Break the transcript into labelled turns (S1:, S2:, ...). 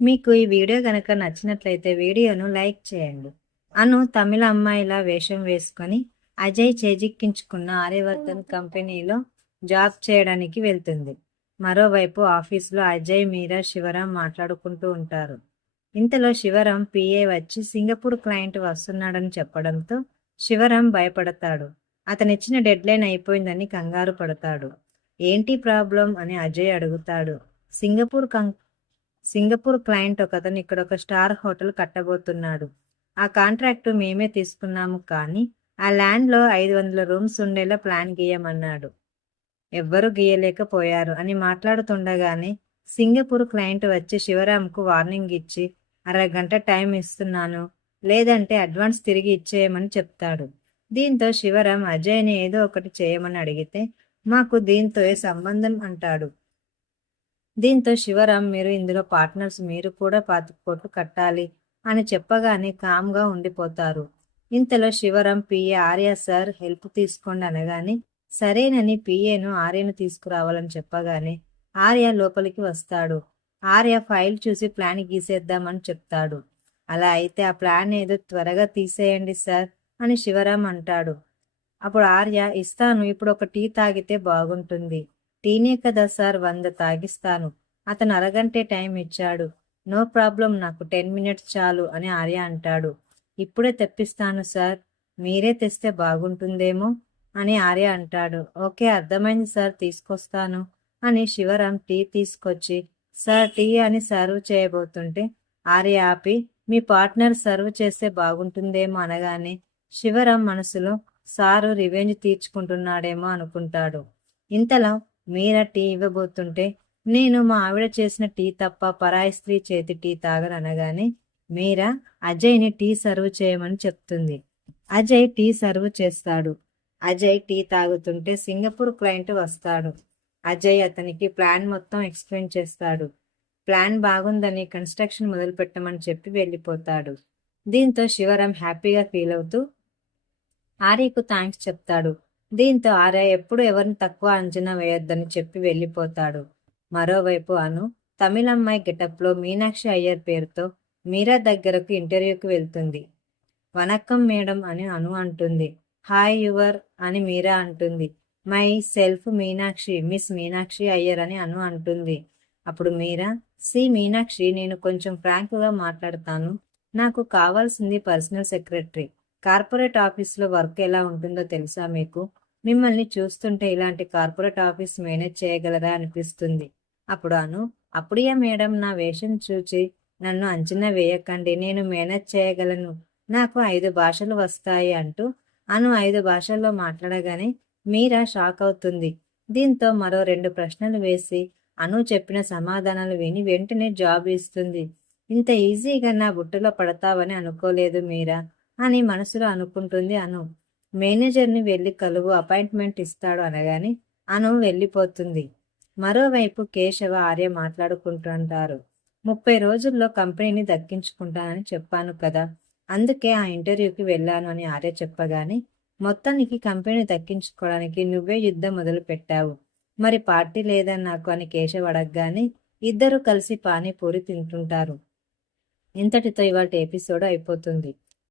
S1: మీకు ఈ వీడియో కనుక నచ్చినట్లయితే వీడియోను లైక్ చేయండి. అను తమిళ అమ్మాయిలా వేషం వేసుకొని అజయ్ చేజిక్కించుకున్న ఆర్యవర్ధన్ కంపెనీలో జాబ్ చేయడానికి వెళ్తుంది. మరోవైపు ఆఫీసులో అజయ్ మీరా శివరాం మాట్లాడుకుంటూ ఉంటారు. ఇంతలో శివరాం పిఏ వచ్చి సింగపూర్ క్లయింట్ వస్తున్నాడని చెప్పడంతో శివరాం భయపడతాడు. అతనిచ్చిన డెడ్లైన్ అయిపోయిందని కంగారు పడతాడు. ఏంటి ప్రాబ్లం? అని అజయ్ అడుగుతాడు. సింగపూర్ కం సింగపూర్ క్లయింట్ ఒకతను ఇక్కడ ఒక స్టార్ హోటల్ కట్టబోతున్నాడు. ఆ కాంట్రాక్టు మేమే తీసుకున్నాము కానీ ఆ ల్యాండ్లో ఐదు వందల రూమ్స్ ఉండేలా ప్లాన్ గీయమన్నాడు. ఎవ్వరూ గీయలేకపోయారు అని మాట్లాడుతుండగానే సింగపూర్ క్లయింట్ వచ్చి శివరాంకు వార్నింగ్ ఇచ్చి అరగంట టైం ఇస్తున్నాను లేదంటే అడ్వాన్స్ తిరిగి ఇచ్చేయమని చెప్తాడు. దీంతో శివరాం అజయ్ని ఏదో ఒకటి చేయమని అడిగితే మాకు దీంతో ఏ సంబంధం అంటాడు. దీంతో శివరాం మీరు ఇందులో పార్ట్నర్స్ మీరు కూడా పాతి కోట్లు కట్టాలి అని చెప్పగానే కామ్గా ఉండిపోతారు. ఇంతలో Shivaram PA Arya sir help తీసుకోండి అనగానే సరేనని పిఏను ఆర్యను తీసుకురావాలని చెప్పగానే ఆర్య లోపలికి వస్తాడు. ఆర్య ఫైల్ చూసి ప్లాన్ గీసేద్దామని చెప్తాడు. అలా అయితే ఆ ప్లాన్ ఏదో త్వరగా తీసేయండి సార్ అని శివరాం అంటాడు. అప్పుడు ఆర్య ఇస్తాను ఇప్పుడు ఒక టీ తాగితే బాగుంటుంది. టీనే కదా సార్ వంద తాగిస్తాను. అతను అరగంటే టైం ఇచ్చాడు. నో ప్రాబ్లం నాకు టెన్ మినిట్స్ చాలు అని ఆర్య అంటాడు. ఇప్పుడే తెప్పిస్తాను సార్. మీరే తెస్తే బాగుంటుందేమో అని ఆర్య అంటాడు. ఓకే అర్థమైంది సార్ తీసుకొస్తాను అని శివరాం టీ తీసుకొచ్చి సార్ టీ అని సర్వ్ చేయబోతుంటే ఆర్య ఆపి మీ పార్ట్నర్ సర్వ్ చేస్తే బాగుంటుందేమో అనగానే శివరాం మనసులో సారు రివెంజ్ తీర్చుకుంటున్నాడేమో అనుకుంటాడు. ఇంతలో మీరా టీ ఇవ్వబోతుంటే నేను మా ఆవిడ చేసిన టీ తప్ప పరాయి స్త్రీ చేతి టీ తాగను అనగానే మీరా అజయ్ని టీ సర్వ్ చేయమని చెప్తుంది. అజయ్ టీ సర్వ్ చేస్తాడు. అజయ్ టీ తాగుతుంటే సింగపూర్ క్లయింట్ వస్తాడు. అజయ్ అతనికి ప్లాన్ మొత్తం ఎక్స్ప్లెయిన్ చేస్తాడు. ప్లాన్ బాగుందని కన్స్ట్రక్షన్ మొదలు పెట్టమని చెప్పి వెళ్ళిపోతాడు. దీంతో శివరాం హ్యాపీగా ఫీల్ అవుతూ ఆర్యకు థ్యాంక్స్ చెప్తాడు. దీంతో ఆర్య ఎప్పుడు ఎవరిని తక్కువ అంచనా వేయొద్దని చెప్పి వెళ్ళిపోతాడు. మరోవైపు అను తమిళమ్మాయి గెటప్లో మీనాక్షి అయ్యర్ పేరుతో మీరా దగ్గరకు ఇంటర్వ్యూకి వెళ్తుంది. వనక్కం మేడం అని అను అంటుంది. హాయ్ యువర్ అని మీరా అంటుంది. Myself Meenakshi miss Meenakshi Iyer అని అను అంటుంది. అప్పుడు మీరా సి మీనాక్షి నేను కొంచెం ఫ్రాంక్గా మాట్లాడతాను. నాకు కావాల్సింది పర్సనల్ సెక్రటరీ. కార్పొరేట్ ఆఫీస్లో వర్క్ ఎలా ఉంటుందో తెలుసా మీకు? మిమ్మల్ని చూస్తుంటే ఇలాంటి కార్పొరేట్ ఆఫీస్ మేనేజ్ చేయగలరా అనిపిస్తుంది. అప్పుడు అను అప్పుడియా మేడం నా వేషం చూచి నన్ను అంచనా వేయకండి నేను మేనేజ్ చేయగలను. నాకు ఐదు భాషలు వస్తాయి అంటూ అను ఐదు భాషల్లో మాట్లాడగానే మీరా షాక్ అవుతుంది. దీంతో మరో రెండు ప్రశ్నలు వేసి అను చెప్పిన సమాధానాలు విని వెంటనే జాబ్ ఇస్తుంది. ఇంత ఈజీగా నా బుట్టలో పడతావని అనుకోలేదు మీరా అని మనసులో అనుకుంటుంది అను. మేనేజర్ని వెళ్ళి కలువు అపాయింట్మెంట్ ఇస్తాడు అనగానే అను వెళ్ళిపోతుంది. మరోవైపు కేశవ ఆర్య మాట్లాడుకుంటుంటారు. ముప్పై రోజుల్లో కంపెనీని దక్కించుకుంటానని చెప్పాను కదా. అందుకే ఆ ఇంటర్వ్యూకి వెళ్ళాను అని ఆర్య చెప్పగానే మొత్తానికి కంపెనీ దక్కించుకోవడానికి నువ్వే యుద్ధం మొదలు పెట్టావు. మరి పార్టీ లేదని నాకు అని కేశవ్ అడగగానే ఇద్దరు కలిసి పానీపూరి తింటుంటారు. ఇంతటితో ఇవాళ ఎపిసోడ్ అయిపోతుంది.